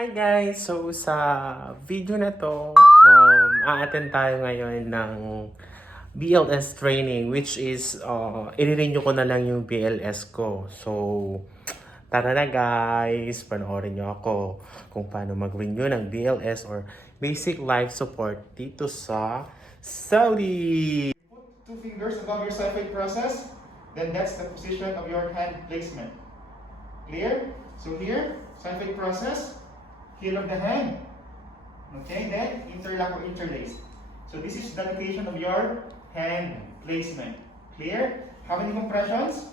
Hi guys! So sa video na to, a-attend tayo ngayon ng BLS training, which is i-renew ko na lang yung BLS ko. So tara na guys, panoorin nyo ako kung paano mag-renew ng BLS or Basic Life Support dito sa Saudi. Put two fingers above your side process, then that's the position of your hand placement. Clear? So here, side process, heel of the hand. Okay, then interlock or interlace. So this is the location of your hand placement. Clear? How many compressions?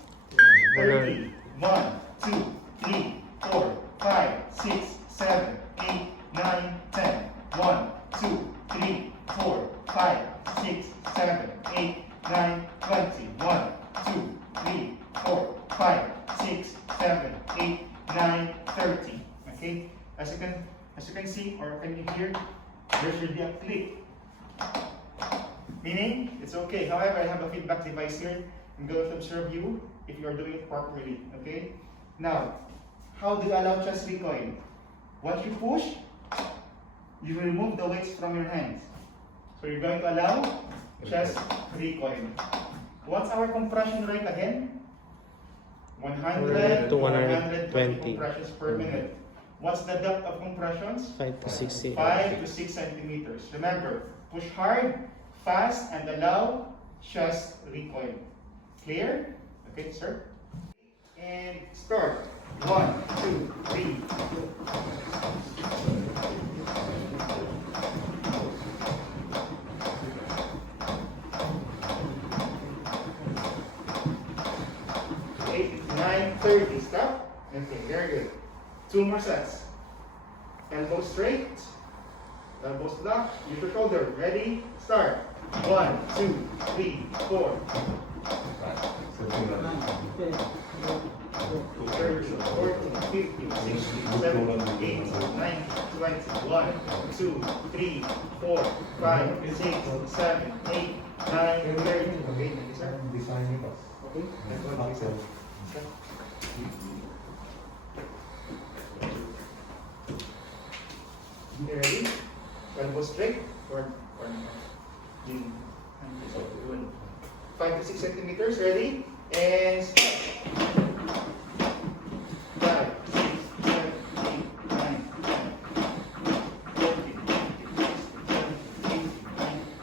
30. 1, 2, 3, 4, 5, 6, 7, 8, 9, 10. 1, 2, 3, 4, 5, 6, 7, 8, 9, 20. 1, 2, 3, 4, 5, 6, 7, 8, 9, 30. Okay? As you can see or can you hear, there should be a click. Meaning, it's okay. However, I have a feedback device here. I'm going to observe you if you are doing it properly. Okay? Now, how do you allow chest recoil? Once you push, you remove the weights from your hands. So you're going to allow chest recoil. What's our compression rate again? 100 to 120 compressions per minute. What's the depth of compressions? 5 to 6 5 to 6 centimeters. Remember, push hard, fast, and allow chest recoil. Clear? Okay, sir? And start. 1, 2, 3. Eight, 9, 30. Stop. Okay, very good. 2 more sets. Elbow straight. Elbows locked. Use your shoulder. Ready? Start. 1, 2, 3, 4. 14, 15, 16, 17, 18, 19, 20. 1, 2, 3, 4, 5, 6, 7, 8, 9, 30. Okay, sir. Okay. Ready? Elbow straight or 5 to 6 centimeters. Ready? And start. 5, 6, 7, 8, 9, 10, 14, 15, 16, 17, 18,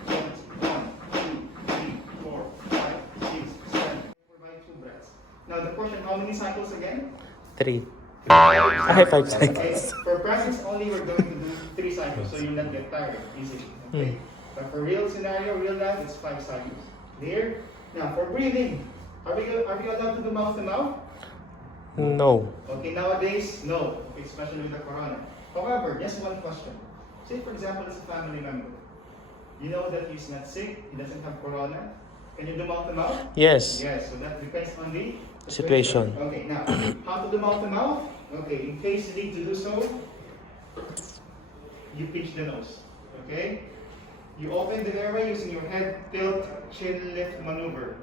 19, 20, 1, 2, 3, 4, 5, 6, 7. Provide 2 breaths. Now the question, how many cycles again? 3. I have 5 seconds. Okay. For practice only, we're going to do 3 cycles, so you'll not get tired easily. Okay. But for real scenario, real life, it's 5 cycles. Clear? Now for breathing, are we allowed to do mouth to mouth? No. Okay, nowadays, no, especially with the corona. However, just one question. Say for example, it's a family member. You know that he's not sick, he doesn't have corona. Can you do mouth to mouth? Yes. Yes, so that depends on the Situation. Okay, now, how to do mouth to mouth? Okay, in case you need to do so, you pinch the nose. Okay? You open the airway using your head tilt, chin lift maneuver.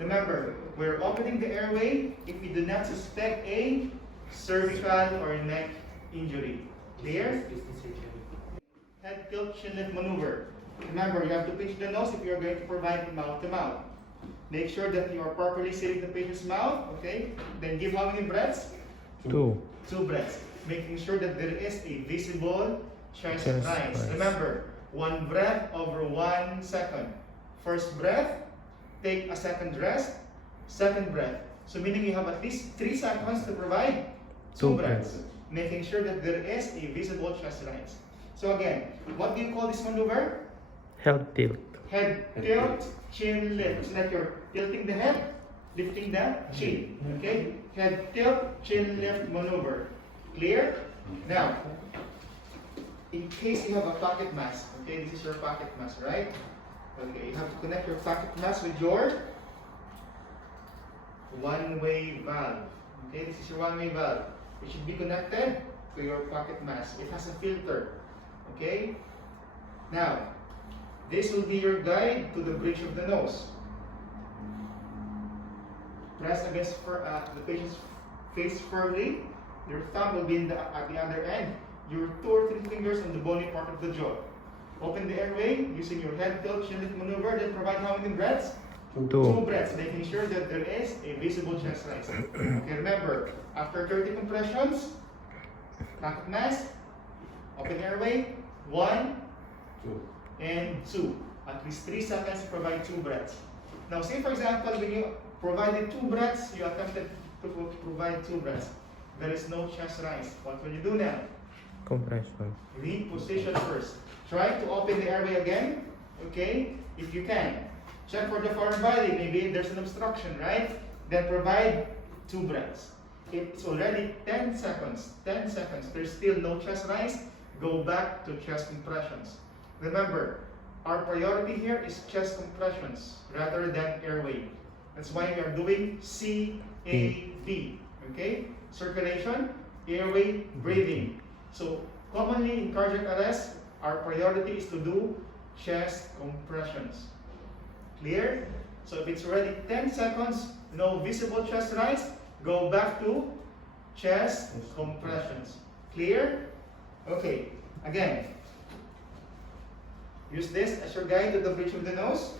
Remember, we're opening the airway if we do not suspect a cervical or neck injury. Clear? Head tilt, chin lift maneuver. Remember, you have to pinch the nose if you're going to provide mouth to mouth. Make sure that you are properly sealing the patient's mouth. Okay? Then give how many breaths? 2. 2 breaths. Making sure that there is a visible chest Chest rise. rise. Remember, 1 breath over 1 second. First breath, take a second rest, second breath. So meaning you have at least 3 seconds to provide 2 breaths. Making sure that there is a visible chest rise. So again, what do you call this maneuver? Head tilt. Head tilt, chin lift. It's like you're tilting the head, lifting the chin. Okay? Head tilt, chin lift maneuver. Clear? Now, in case you have a pocket mask, okay, this is your pocket mask, right? Okay, you have to connect your pocket mask with your one-way valve. Okay, this is your one-way valve. It should be connected to your pocket mask. It has a filter. Okay? Now, this will be your guide to the bridge of the nose. Press against the patient's face firmly. Your thumb will be at the other end your 2 or 3 fingers on the bony part of the jaw. Open the airway using your head tilt chin lift maneuver, then provide how many breaths? 2 breaths, making sure that there is a visible chest rise. Okay, remember, after 30 compressions, pocket mask, open airway, 1, 2. and 2. At least 3 seconds to provide 2 breaths. Now, say for example, when you provided 2 breaths, you attempted to provide 2 breaths. There is no chest rise. What will you do now? Compression. Reposition first. Try to open the airway again. Okay? If you can. Check for the foreign body. Maybe there's an obstruction, right? Then provide 2 breaths. If it's already 10 seconds, there's still no chest rise, go back to chest compressions. Remember, our priority here is chest compressions rather than airway. That's why we are doing CAB. Okay? Circulation, airway, breathing. So, commonly in cardiac arrest, our priority is to do chest compressions. Clear? So if it's already 10 seconds, no visible chest rise, go back to chest compressions. Clear? Okay, again. Use this as your guide to the bridge of the nose.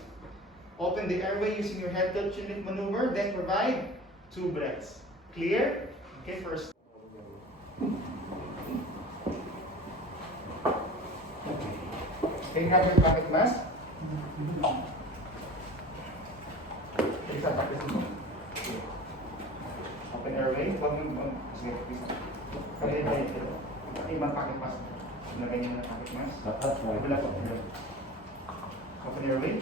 Open the airway using your head tilt chin lift maneuver, then provide 2 breaths. Clear? Okay, first. Can you have your pocket mask? Open airway. Sige, please. Ibang pocket mask. Lagay niyo na pocket mask. Wala po. Open airway.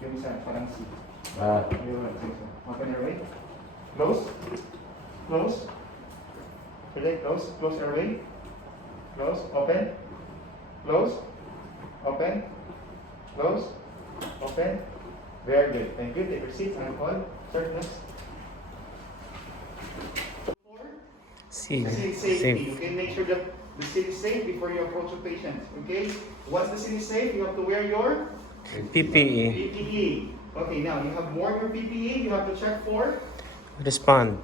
Yung isa, parang C. Open airway. Close. Close. Really close. Close airway. Close. Open. Close. Open. Close. Open. Very good. Thank you. Take your seats. I'm on. Start next. Seat safety. Okay, make sure that the seat is safe before you approach the patient. Okay, once the seat is safe, you have to wear your PPE. PPE. Okay, now you have worn your PPE. You have to check for. Respond.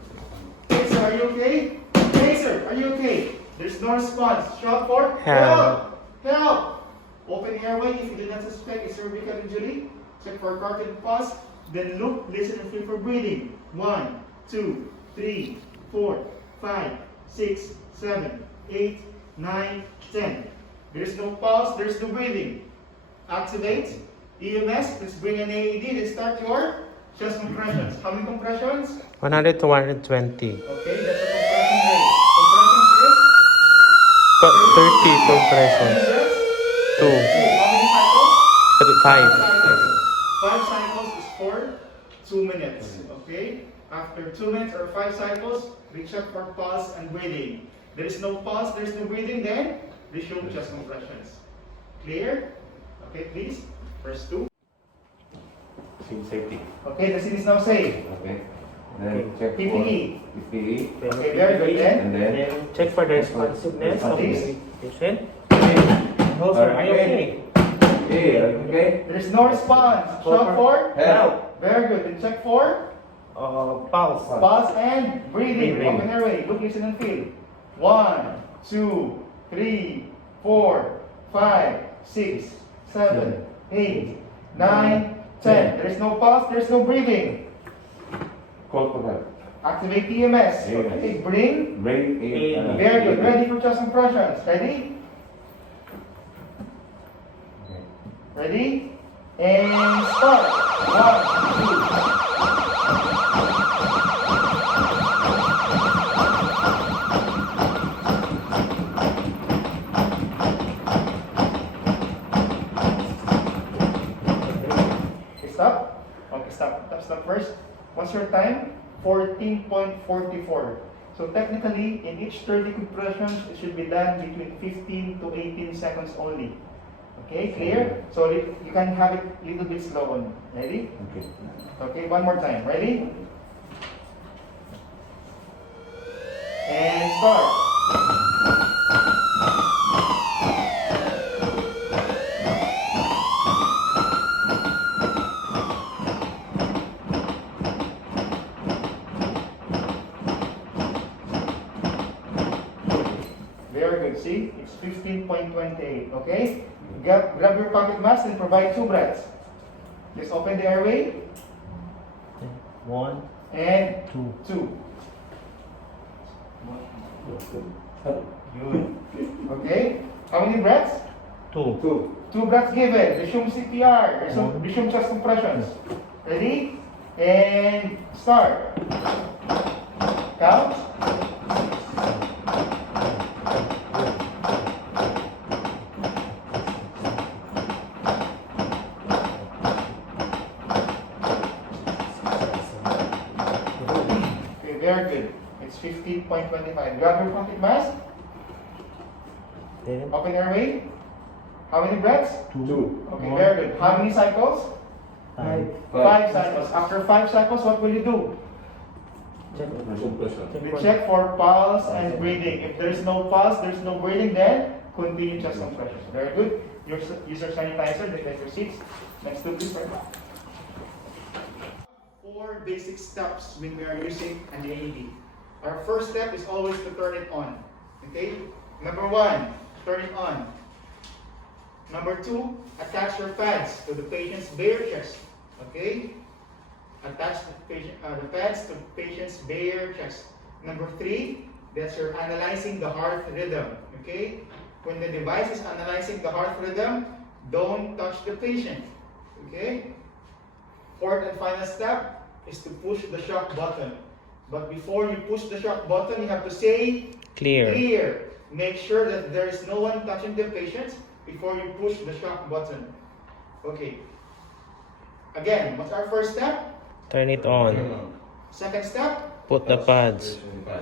Hey sir, are you okay? Hey sir, are you okay? There's no response. Shout for Help. Help! Open airway if you do not suspect a cervical injury. Check for carotid pulse. Then look, listen, and feel for breathing. 1, 2, 3, 4, 5, 6, 7, 8, 9, 10. There's no pulse, there's no breathing. Activate EMS. Let's bring an AED. Let's start your chest compressions. How many compressions? 100 to 120. Okay, that's a compression rate. Compression is? 30 compressions. 2. How many cycles? 5. 5 cycles is for 2 minutes. Okay? After 2 minutes or 5 cycles, we check for pulse and breathing. There is no pulse, there is no breathing, then resume chest compressions. Clear? Okay, please. First 2. Seat safety. Okay, the seat is now safe. Okay. Then check for PPE. PPE. Okay, very good then. And then Then check for the responsiveness of the patient. Also, Are are you you okay? okay? Hey, are you okay? There is no response. Shout for Help. Very good. Then check for Pulse. pulse and breathing. Breathing. Open airway. Look, listen, and feel. 1, 2, 3, 4, 5, 6, 7, 8, 9, 10. There is no pulse, there is no breathing. Call for help. Activate EMS. Okay, bring. Bring a. Very good. Ready for chest compressions. Ready? Okay. Ready? And start. 1, 2. Okay, stop. Okay, stop first. What's your time? 14.44. So technically, in each 30 compressions, it should be done between 15 to 18 seconds only. Okay, clear? So you can have it a little bit slow on. Ready? Okay. Okay, one more time. Ready? And start. very good. See, it's 15.28. Okay? Grab your pocket mask and provide 2 breaths. Just open the airway. 1, And 2. 2. Good. Okay? How many breaths? 2. 2 breaths given. Resume CPR. Resume chest compressions. Ready? And start. Count. Okay, very good. It's 15.25. Grab your pocket mask. Open airway. How many breaths? 2. Okay, very good. How many cycles? 5. 5 cycles. After 5 cycles, what will you do? You check for pulse and breathing. If there is no pulse, there is no breathing, then continue chest compressions. Very good. Use your sanitizer, defend your seats. Next to please, right? 4 basic steps when we are using an AED. Our first step is always to turn it on. Okay? Number 1, turn it on. Number 2, attach your pads to the patient's bare chest. Okay? Attach the pads to the patient's bare chest. Number 3, that's you're analyzing the heart rhythm. Okay? When the device is analyzing the heart rhythm, don't touch the patient. Okay? 4th and final step is to push the shock button. But before you push the shock button, you have to say clear. Make sure that there is no one touching the patient before you push the shock button. Okay. Again, what's our first step? Turn it on. Second step? Put the pads.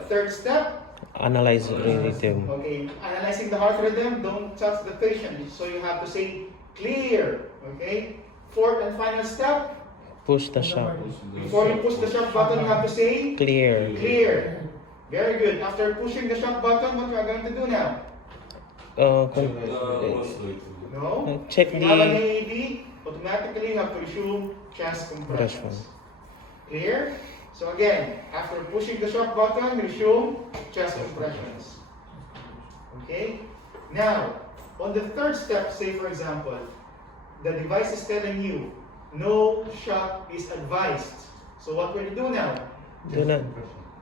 Third step? Analyze the rhythm. Okay. Analyzing the heart rhythm, don't touch the patient. So you have to say clear. Okay. 4th and final step? Push the shock. Before you push the shock button, you have to say Clear. clear. Very good. After pushing the shock button, what we are going to do now? No. Check If you have an the AED, automatically you have to resume chest compressions. Clear? So again, after pushing the shock button, resume chest compressions. Okay? Now, on the 3rd step, say for example, the device is telling you, no shock is advised. So what will you do now? do not.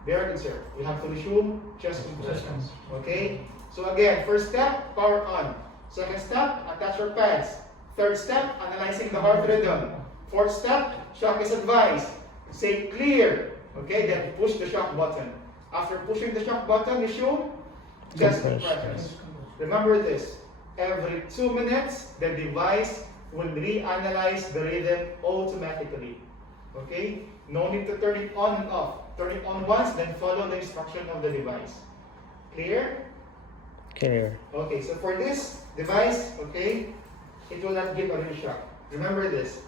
Very good, sir. You have to resume chest compressions. Okay? So again, first step, power on. Second step, attach your pads. Third step, analyzing the heart rhythm. 4th step, shock is advised. Say clear. Okay, then push the shock button. After pushing the shock button, resume chest compressions. Remember this, every 2 minutes, the device will reanalyze the rhythm automatically. Okay? No need to turn it on and off. Turn it on once, then follow the instruction of the device. Clear? Clear. Okay, so for this device, okay, it will not give a real shock. Remember this,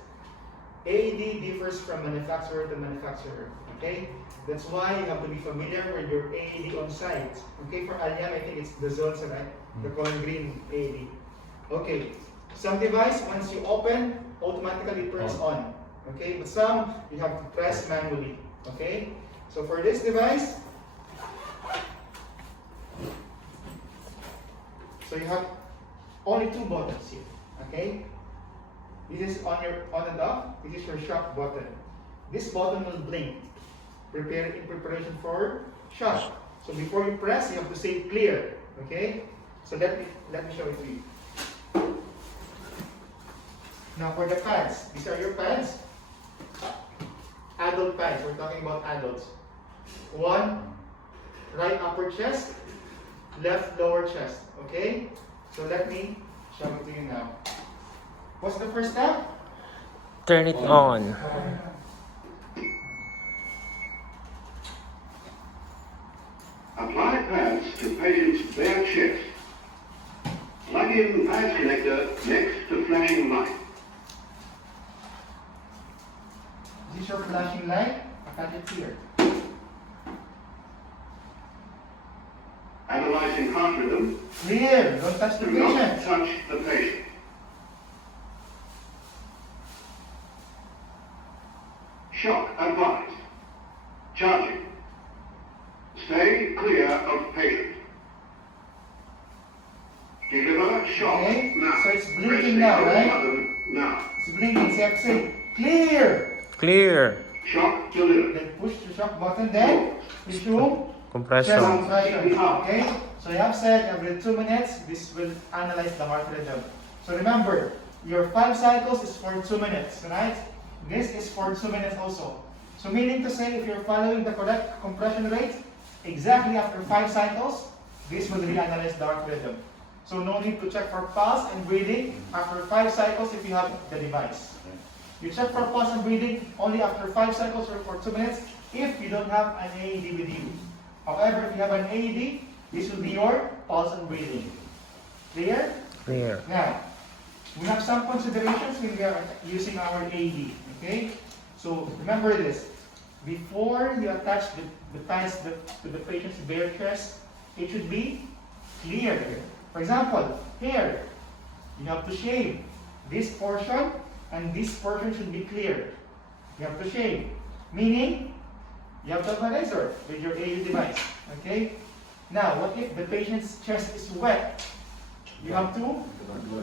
AED differs from manufacturer to manufacturer. Okay? That's why you have to be familiar with your AED on site. Okay, for Alliam, I think it's the zones, right? The color green AED. Okay, some device, once you open, automatically turns on. Okay, but some, you have to press manually. Okay, so for this device, so you have only 2 buttons here. Okay, this is on your on and off. This is your shock button. This button will blink. Prepare in preparation for shock. So before you press, you have to say clear. Okay, so let me show it to you. Now for the pads, these are your pads. Adult pads, we're talking about adults. 1, right upper chest, left lower chest. Okay? So let me show it to you now. What's the first step? Turn it on. Apply pads to patient's bare chest. Plug in pads connector next to flashing light. This is your flashing light. Attach it here. Analyzing heart rhythm. Clear. Don't touch the Do not patient. touch the patient. Shock advised. Charging. Stay clear of patient. Deliver shock Okay, now. so it's Press blinking the now, on right? button now. It's blinking, so you have to say, clear! Clear. Shock delivered. Then push the shock button, then resume chest Compression. compression. Okay, so you have said every 2 minutes, this will analyze the heart rhythm. So remember, your 5 cycles is for 2 minutes, right? This is for 2 minutes also. So meaning to say, if you're following the correct compression rate, exactly after 5 cycles, this will reanalyze the heart rhythm. So no need to check for pulse and breathing after 5 cycles if you have the device. You check for pulse and breathing only after 5 cycles or for 2 minutes if you don't have an AED with you. However, if you have an AED, this will be your pulse and breathing. Clear? Clear. Now, we have some considerations when we are using our AED. Okay? So remember this. Before you attach the pads to the patient's bare chest, it should be clear. For example, here, you have to shave. This portion and this portion should be clear. You have to shave. Meaning, you have to have a razor with your AED device. Okay? Now, what if the patient's chest is wet? You have to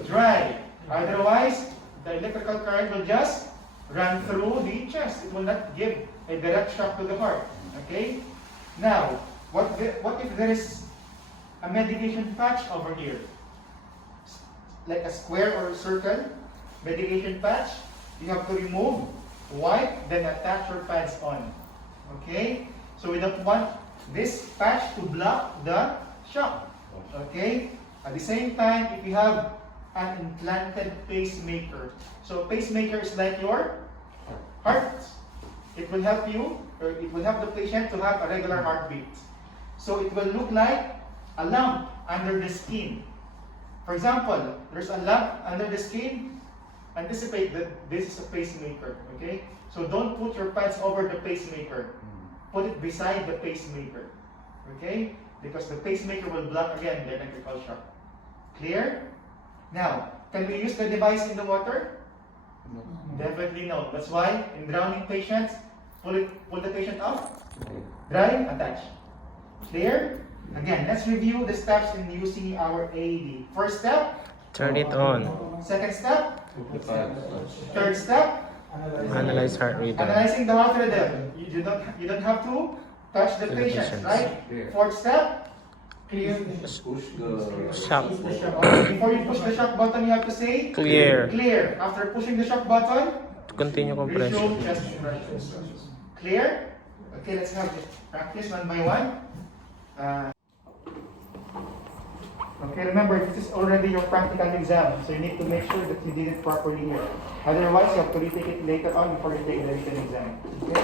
dry. Otherwise, the electrical current will just run through the chest. It will not give a direct shock to the heart. Okay? Now, what if there is a medication patch over here? Like a square or a circle, medication patch, you have to remove, wipe, then attach your pads on. Okay? So we don't want this patch to block the shock. Okay? At the same time, if you have an implanted pacemaker, so pacemaker is like your heart. It will help you, or it will help the patient to have a regular heartbeat. So it will look like a lump under the skin. For example, there's a lump under the skin. Anticipate that this is a pacemaker. Okay? So don't put your pads over the pacemaker. Put it beside the pacemaker. Okay? Because the pacemaker will block again the electrical shock. Clear? Now, can we use the device in the water? No. Definitely no. That's why in drowning patients, pull the patient off, dry, attach. Clear? Again, let's review the steps in using our AED. First step, Turn it on. second step, third step, Analyze heart rhythm. analyzing the heart rhythm. You don't have to touch the To the patient, patients. right? Fourth step, Shock. before you push the shock button, you have to say Clear. clear. After pushing the shock button, To continue compression. resume chest compression. Clear? Okay, let's have this practice one by one. Okay, remember, this is already your practical exam, so you need to make sure that you did it properly here. Otherwise, you have to retake it later on before you take the written exam. Okay?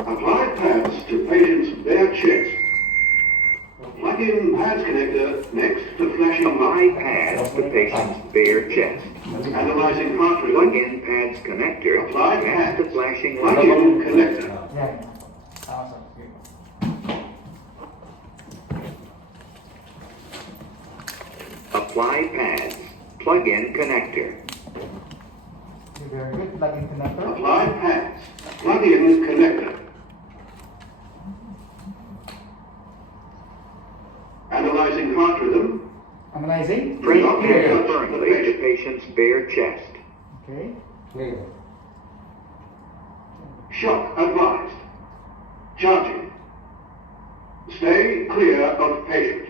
Apply pads to patient's bare chest. Plug in pads connector next to flashing Apply pads to patient's bare chest. Analyzing heart Plug rhythm. in pads connector Apply next to pads. flashing Plug light. in connector. Yeah. Awesome. Okay. Apply pads. Plug in connector. Okay, very good. Plug in connector. Apply pads. Plug in connector. Analyzing heart rhythm. Analyzing. Press Lock pads touch the firmly to patient. patient's bare chest. Okay. Shock advised. Charging. Stay clear of patient.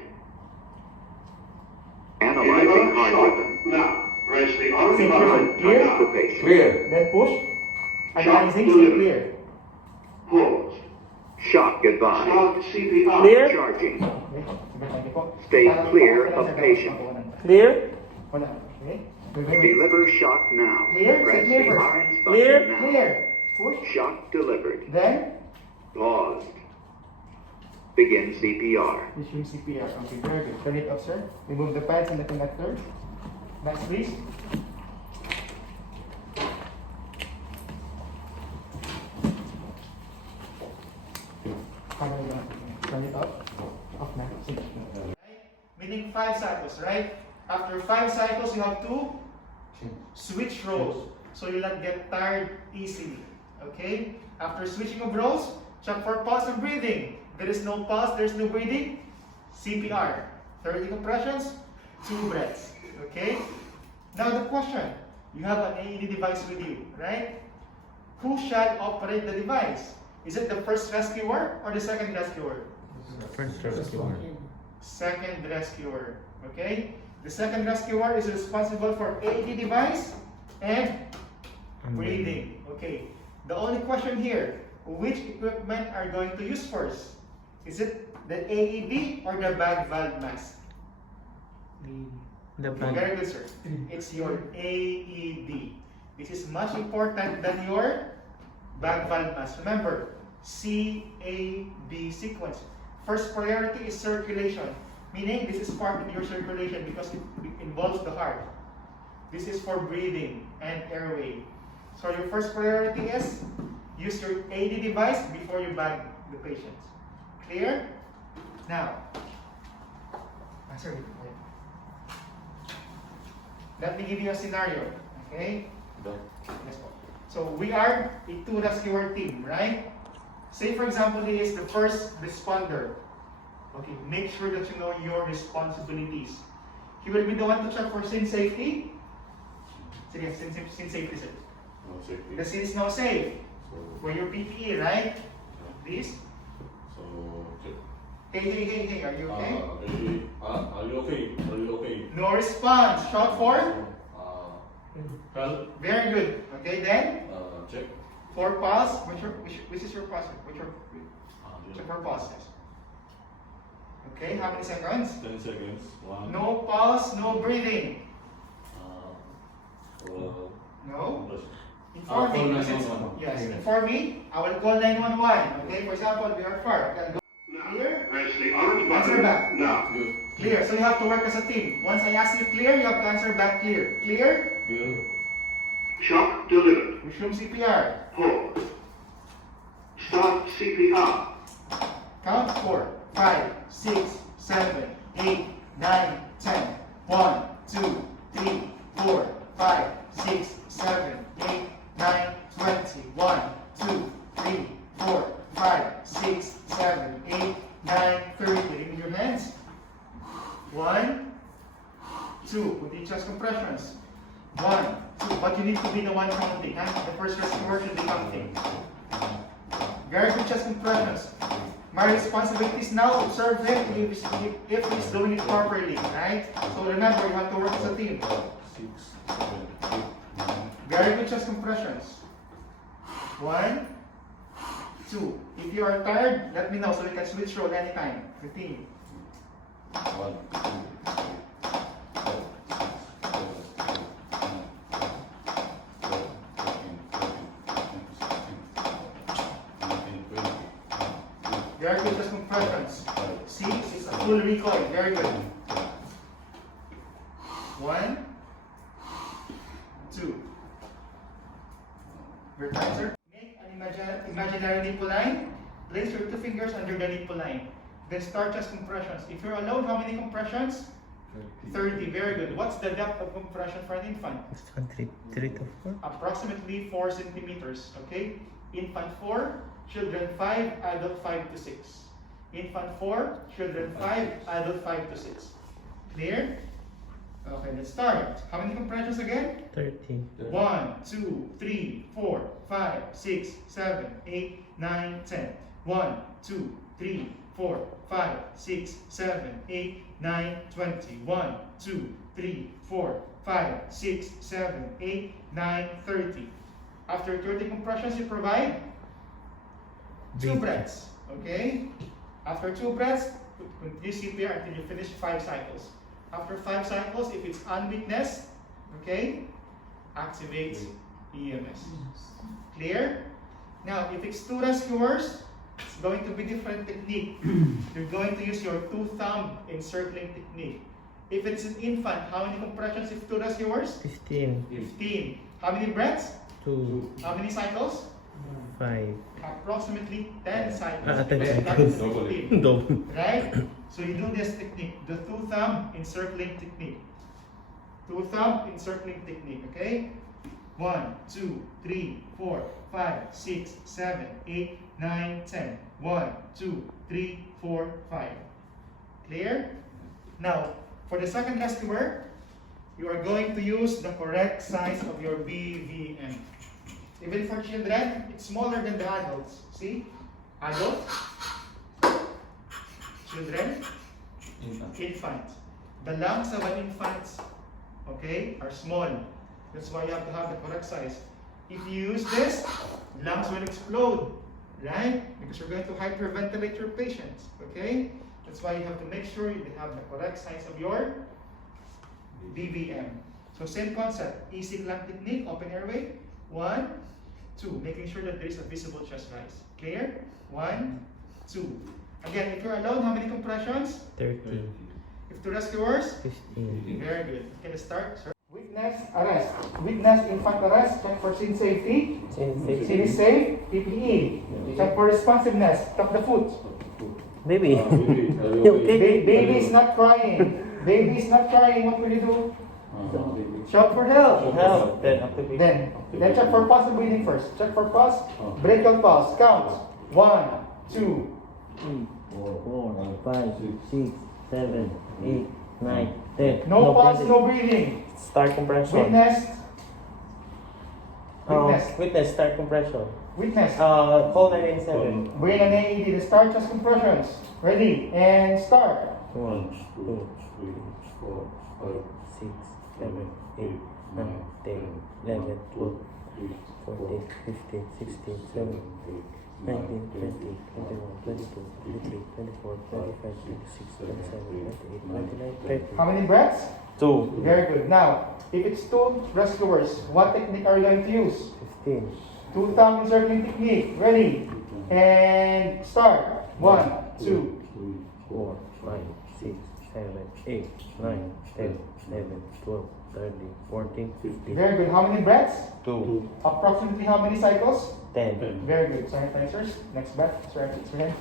Analyzing Deliver heart shock rhythm. now. Press the orange Clear. button Clear. Touch the now. patient. Then push. Analyzing. Shock Stay delivered. clear. Pause. Shock advised. Start CPR. Clear. Charging. Okay. Sige, thank you po. Stay Parang clear parang of sa patient. Clear? Wala. Okay. Wait, wait, wait. Deliver shock now. Clear. Press Clear. the orange Clear. button now. Clear. Push. Shock delivered. Then, Paused. Begin CPR. resume CPR. Okay, very good. Turn it off, sir. Remove the pads and the connector. Next, please. Turn it off. Off na. Sige. Meaning 5 cycles, right? After 5 cycles, you have to switch roles. So you'll not get tired easily. Okay? After switching of roles, check for pulse and breathing. There is no pulse, there is no breathing. CPR. 30 compressions, 2 breaths. Okay? Now the question. You have an AED device with you, right? Who shall operate the device? Is it the first rescuer or the second rescuer? First rescuer. Second rescuer. Okay? The second rescuer is responsible for AED device and breathing. Okay. The only question here, which equipment are you going to use first? Is it the AED or the bag valve mask? The Okay, very good, sir. It's your AED. This is much important than your bag valve mask. Remember, CAB sequence. First priority is circulation, meaning this is part of your circulation because it involves the heart. This is for breathing and airway. So your first priority is use your AED device before you bag the patient. Clear? Now, answer me. Let me give you a scenario, okay? Yes, po. So we are a 2 rescuer team, right? Say for example, he is the first responder. Okay, make sure that you know your responsibilities. He will be the one to check for scene safety. Sige, scene safety, sir. No safety. The scene is now safe. So, Wear your PPE, right? Please. so check. Hey, are you okay? Are you okay? Are you okay? No response. Shout for. Help. Very good. Okay, then Check. for pulse. Which is your pulse? Check for pulse. Yes. Okay, how many seconds? 10 seconds. 1. No pulse, no breathing. No. Inform me. Call because it's- 911. Yes, inform me. I will call 911. Okay, for example, we are far. Okay, go. Now, Clear? press the orange Answer button back. now. Good. Clear. So you have to work as a team. Once I ask you clear, you have to answer back clear. Clear? Clear. Shock delivered. Resume CPR. Pause. Start CPR. Count 4, 5, 6, 7, 8, 9, 10. 1, 2, 3, 4, 5, 6, 7, 8, 9, 20. 1, 2, 3, 4, 5, 6, 7, 8, 9, 30. Give me your hands. 1, 2. Put the chest compressions. 1, 2. But you need to be the one counting. Huh? The first rescuer should be counting. Very good chest compressions. My responsibility is now observe him if he's doing it properly, right? So remember, you have to work as a team. 6, 7, 8, 9. Very good chest compressions. 1, 2. If you are tired, let me know so we can switch role anytime. The team. 1, 2, 3, 4, 5, 6, 7, 8, 9, 10, 11, 12, 13, 14, 15, 16, 17, 18, 19, 20. Very good chest compressions. See, it's a full recoil. Very good. 1, 2. Your time, sir. Make an imaginary nipple line. Place your 2 fingers under the nipple line. Then start chest compressions. If you're alone, how many compressions? 30. Very good. What's the depth of compression for an infant? 3 to 4. Approximately 4 centimeters. Okay? Infant 4, children 5, adult 5 to 6. Infant 4, children 5, adult 5 to 6. Clear? Okay, let's start. How many compressions again? 30. 1, 2, 3, 4, 5, 6, 7, 8, 9, 10. 1, 2, 3, 4, 5, 6, 7, 8, 9, 20. 1, 2, 3, 4, 5, 6, 7, 8, 9, 30. After 30 compressions, you provide 2 breaths. Okay? After 2 breaths, continue CPR until you finish 5 cycles. After 5 cycles, if it's unwitnessed, okay, activate EMS. Clear? Now, if it's 2 rescuers, it's going to be different technique. You're going to use your 2 thumb encircling technique. If it's an infant, how many compressions if 2 rescuers? 15. 15. How many breaths? 2. How many cycles? 5. Approximately 10 cycles. 10 Because that cycles. is 15. Double. Right? So you do this technique, the 2 thumb encircling technique. 2 thumb encircling technique, okay? 1, 2, 3, 4, 5, 6, 7, 8, 9, 10. 1, 2, 3, 4, 5. Clear? Now, for the second rescuer, you are going to use the correct size of your BVM. Even for children, it's smaller than the adults. See? Adult, children, infant. The lungs of an infant, okay, are small. That's why you have to have the correct size. If you use this, lungs will explode, right? Because you're going to hyperventilate your patients, okay? That's why you have to make sure you have the correct size of your BVM. So same concept, easy clamp technique, open airway. 1, 2, making sure that there is a visible chest rise. Clear? 1, 2. Again, if you're alone, how many compressions? 30. If two rescuers? 15. Very good. Okay, let's start. Witness, arrest. Witness, infant arrest. Check for scene safety. Scene is safe. PPE. Check for responsiveness. Tap the foot. Baby. Baby is not crying. Baby is not crying. What will you do? Shout for help. Help. Then after Then check for pulse and breathing first. Check for pulse. Brachial pulse. Count. 1, 2. 3, 4, 5, 6, 7, 8, 9, 10. No pulse, no breathing. Start compression. Witness. Witness, start compression. Witness. Call 997. Brain and AED. The start chest compressions. Ready and start. 1, 2, 3, 4, 5, 6, 7, 8, 9, 10, 11, 12, 14, 15, 16, 17, 19, 20, 21, 22, 23, 24, 25, 26, 27, 28, 29, 30. How many breaths? 2. Very good. Now, if it's two rescuers, what technique are you going to use? 15. Two thumb encircling technique. Ready and start. 1, 2. 4, 5, 6, 7, 8, 9, 10, 11, 12, 13, 14, 15. Very good. How many breaths? 2. Approximately how many cycles? 10. Very good. Sanitizers. Next breath. Sorry, it's your hand.